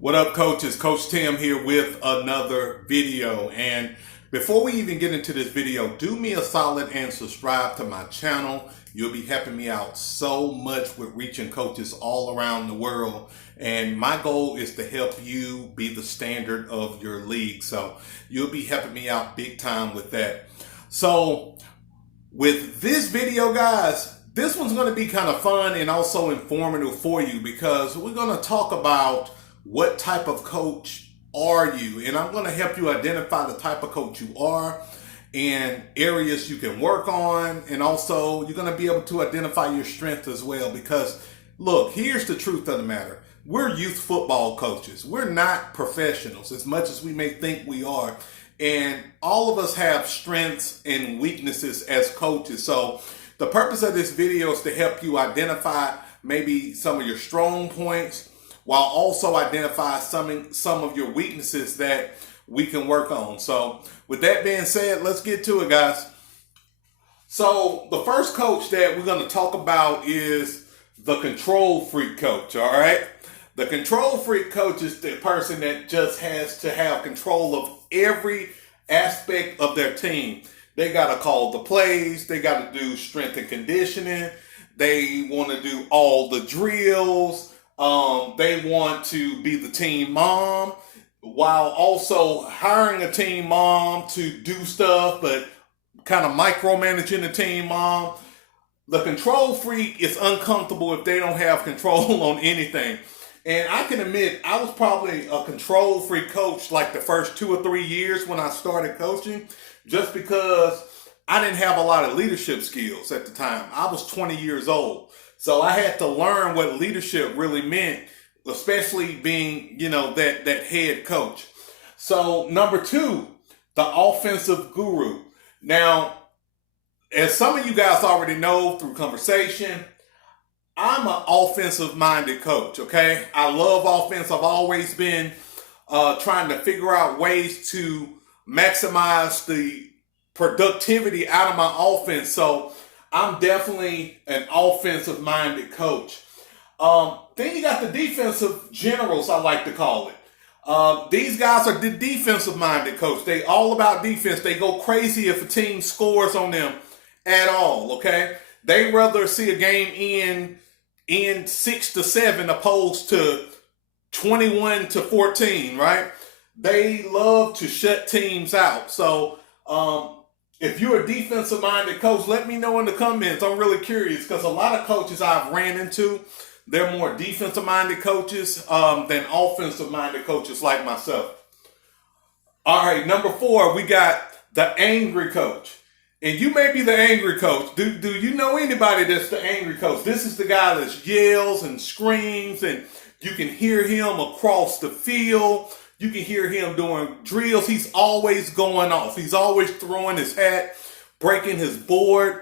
What up, coaches? Coach Tim here with another video. And before we even get into this video, do me a solid and subscribe to my channel. You'll be helping me out so much with reaching coaches all around the world. And my goal is to help you be the standard of your league. So you'll be helping me out big time with that. So with this video, guys, this one's going to be kind of fun and also informative for you because we're going to talk about what type of coach are you? And I'm going to help you identify the type of coach you are and areas you can work on. And also you're going to be able to identify your strengths as well because look, here's the truth of the matter. We're youth football coaches. We're not professionals as much as we may think we are. And all of us have strengths and weaknesses as coaches. So the purpose of this video is to help you identify maybe some of your strong points while also identify some of your weaknesses that we can work on. So with that being said, let's get to it, guys. So the first coach that we're going to talk about is the control freak coach, all right? The control freak coach is the person that just has to have control of every aspect of their team. They got to call the plays. They got to do strength and conditioning. They want to do all the drills. They want to be the team mom while also hiring a team mom to do stuff, but kind of micromanaging the team mom. The control freak is uncomfortable if they don't have control on anything. And I can admit, I was probably a control freak coach like the first 2 or 3 years when I started coaching, just because I didn't have a lot of leadership skills at the time. I was 20 years old. So I had to learn what leadership really meant, especially being, that head coach. So number 2, the offensive guru. Now, as some of you guys already know through conversation, I'm an offensive-minded coach, okay? I love offense. I've always been trying to figure out ways to maximize the productivity out of my offense. So I'm definitely an offensive-minded coach. Then you got the defensive generals, I like to call it. These guys are the defensive-minded coach. They all about defense. They go crazy if a team scores on them at all, okay? They rather see a game end 6-7 opposed to 21-14, right? They love to shut teams out. So if you're a defensive-minded coach, let me know in the comments. I'm really curious because a lot of coaches I've ran into, they're more defensive-minded coaches than offensive-minded coaches like myself. All right, number 4, we got the angry coach. And you may be the angry coach. Do you know anybody that's the angry coach? This is the guy that yells and screams, and you can hear him across the field. You can hear him doing drills. He's always going off. He's always throwing his hat, breaking his board.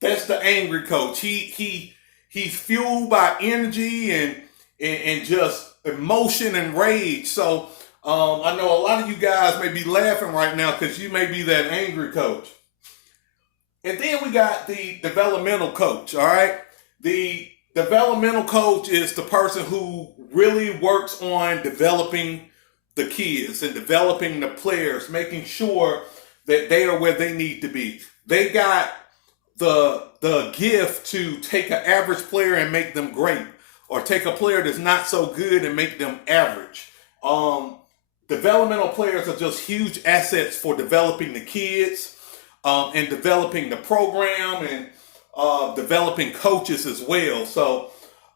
That's the angry coach. He's fueled by energy and just emotion and rage. So I know a lot of you guys may be laughing right now because you may be that angry coach. And then we got the developmental coach, all right? The developmental coach is the person who really works on developing the kids and developing the players, making sure that they are where they need to be. They got the gift to take an average player and make them great, or take a player that's not so good and make them average. Developmental players are just huge assets for developing the kids. And developing the program and developing coaches as well. So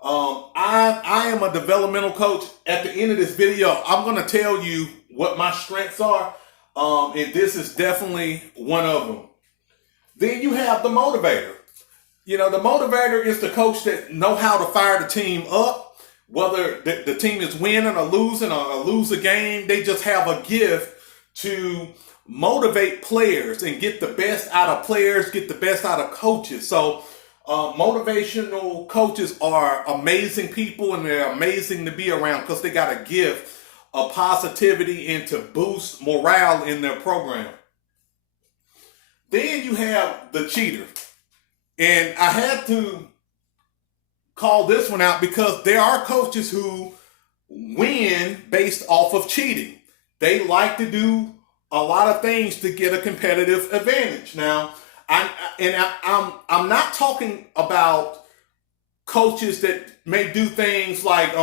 I am a developmental coach. At the end of this video, I'm going to tell you what my strengths are. And this is definitely one of them. Then you have the motivator. The motivator is the coach that know how to fire the team up. Whether the team is winning or lose a game, they just have a gift to motivate players and get the best out of players, get the best out of coaches. So motivational coaches are amazing people, and they're amazing to be around because they got a gift of positivity and to boost morale in their program. Then you have the cheater. And I had to call this one out because there are coaches who win based off of cheating. They like to do a lot of things to get a competitive advantage. Now, I'm not talking about coaches that may do things like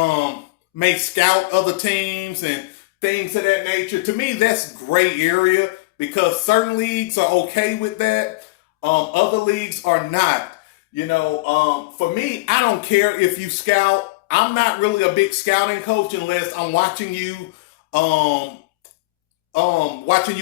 may scout other teams and things of that nature. To me, that's gray area because certain leagues are okay with that. Other leagues are not. For me, I don't care if you scout. I'm not really a big scouting coach unless I'm watching you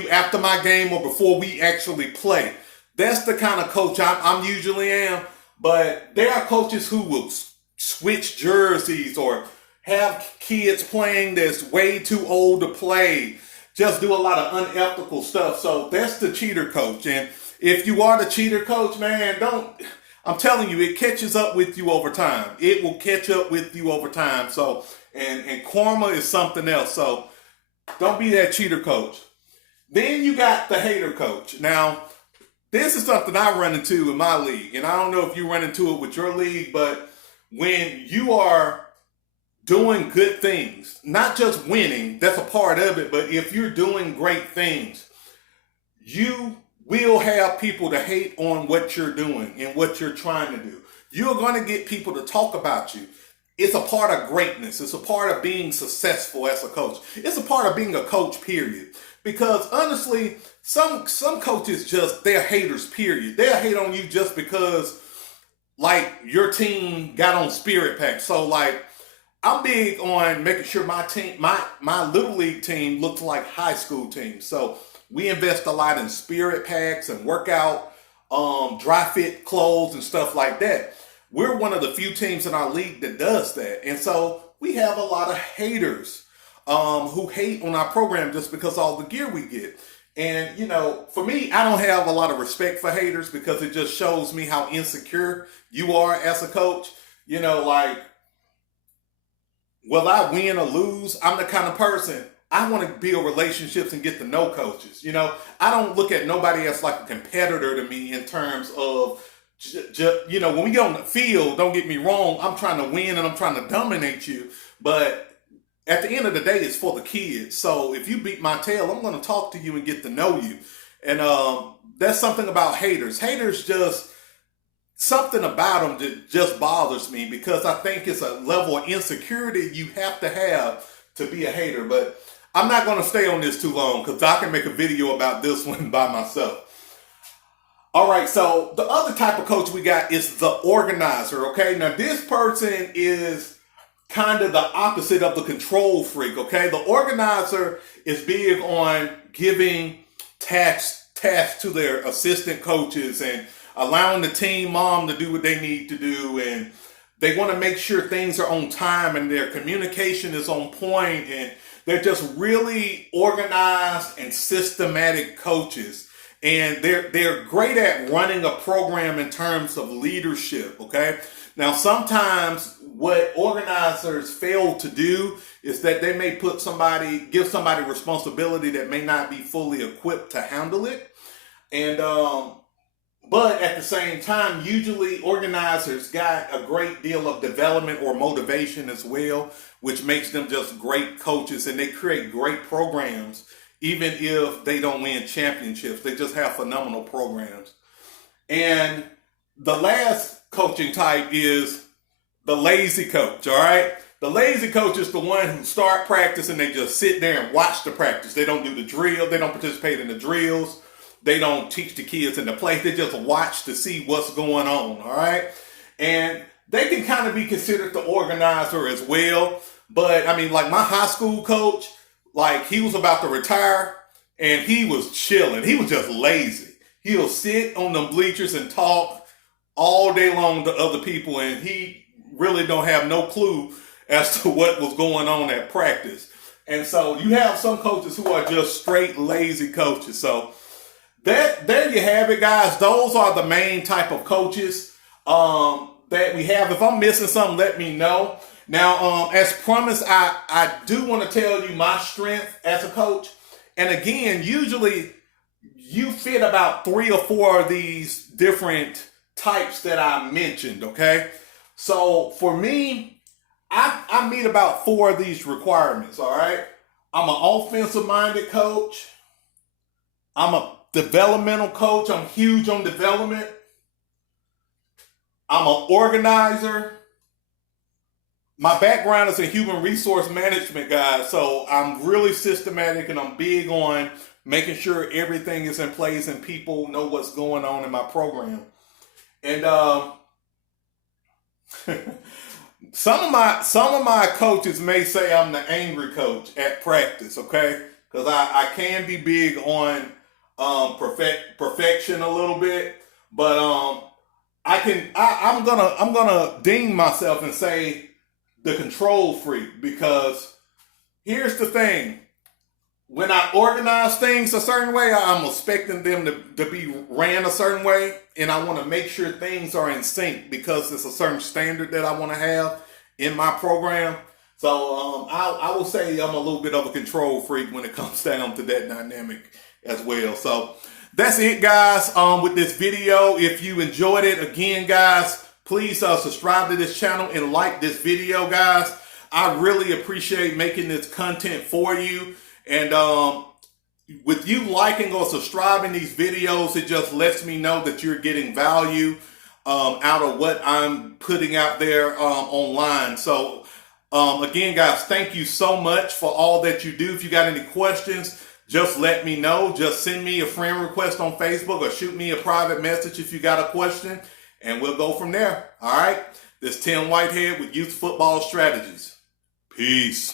after my game or before we actually play. That's the kind of coach I'm usually am. But there are coaches who will switch jerseys or have kids playing that's way too old to play. Just do a lot of unethical stuff. So that's the cheater coach. And if you are the cheater coach, man, I'm telling you, it catches up with you over time. It will catch up with you over time. So, and karma is something else. So don't be that cheater coach. Then you got the hater coach. Now, this is something I run into in my league. And I don't know if you run into it with your league, but when you are doing good things, not just winning, that's a part of it, but if you're doing great things, you will have people to hate on what you're doing and what you're trying to do. You're going to get people to talk about you. It's a part of greatness. It's a part of being successful as a coach. It's a part of being a coach, period. Because honestly, some coaches they're haters, period. They'll hate on you just because, like, your team got on spirit pack. So, like, I'm big on making sure my team, my little league team looks like high school teams. So we invest a lot in spirit packs and workout, dry fit clothes and stuff like that. We're one of the few teams in our league that does that. And so we have a lot of haters who hate on our program just because of all the gear we get. And, for me, I don't have a lot of respect for haters because it just shows me how insecure you are as a coach. Like, will I win or lose? I'm the kind of person, I want to build relationships and get to know coaches. I don't look at nobody as like a competitor to me in terms of, when we get on the field, don't get me wrong, I'm trying to win and I'm trying to dominate you. But at the end of the day, it's for the kids. So if you beat my tail, I'm going to talk to you and get to know you. And that's something about haters. Haters something about them that just bothers me because I think it's a level of insecurity you have to be a hater. But I'm not going to stay on this too long because I can make a video about this one by myself. All right, so the other type of coach we got is the organizer, okay? Now, this person is kind of the opposite of the control freak, okay? The organizer is big on giving tasks to their assistant coaches and allowing the team mom to do what they need to do. And they want to make sure things are on time and their communication is on point. And they're just really organized and systematic coaches. And they're great at running a program in terms of leadership, okay? Now, sometimes what organizers fail to do is that they may give somebody responsibility that may not be fully equipped to handle it. And, but at the same time, usually organizers got a great deal of development or motivation as well, which makes them just great coaches, and they create great programs. Even if they don't win championships, they just have phenomenal programs. And the last coaching type is the lazy coach, all right? The lazy coach is the one who start practice and they just sit there and watch the practice. They don't do the drill. They don't participate in the drills. They don't teach the kids in the place. They just watch to see what's going on, all right? And they can kind of be considered the organizer as well. But, I mean, like my high school coach, like, he was about to retire, and he was chilling. He was just lazy. He'll sit on the bleachers and talk all day long to other people, and he really don't have no clue as to what was going on at practice. And so you have some coaches who are just straight lazy coaches. So there you have it, guys. Those are the main type of coaches that we have. If I'm missing something, let me know. Now, as promised, I do want to tell you my strength as a coach. And again, usually you fit about 3 or 4 of these different types that I mentioned, okay? So for me, I meet about 4 of these requirements, all right? I'm an offensive-minded coach. I'm a developmental coach. I'm huge on development. I'm an organizer. My background is in human resource management, guys, so I'm really systematic and I'm big on making sure everything is in place and people know what's going on in my program. And some of my coaches may say I'm the angry coach at practice, okay? Because I can be big on perfection a little bit, but I'm gonna deem myself and say the control freak, because here's the thing. When I organize things a certain way, I'm expecting them to be ran a certain way, and I want to make sure things are in sync because it's a certain standard that I want to have in my program. So I will say I'm a little bit of a control freak when it comes down to that dynamic as well. So that's it, guys, with this video. If you enjoyed it, again, guys, please subscribe to this channel and like this video, guys. I really appreciate making this content for you. And with you liking or subscribing these videos, it just lets me know that you're getting value out of what I'm putting out there online. So again, guys, thank you so much for all that you do. If you got any questions, just let me know. Just send me a friend request on Facebook or shoot me a private message if you got a question, and we'll go from there. All right? This is Tim Whitehead with Youth Football Strategies. Peace.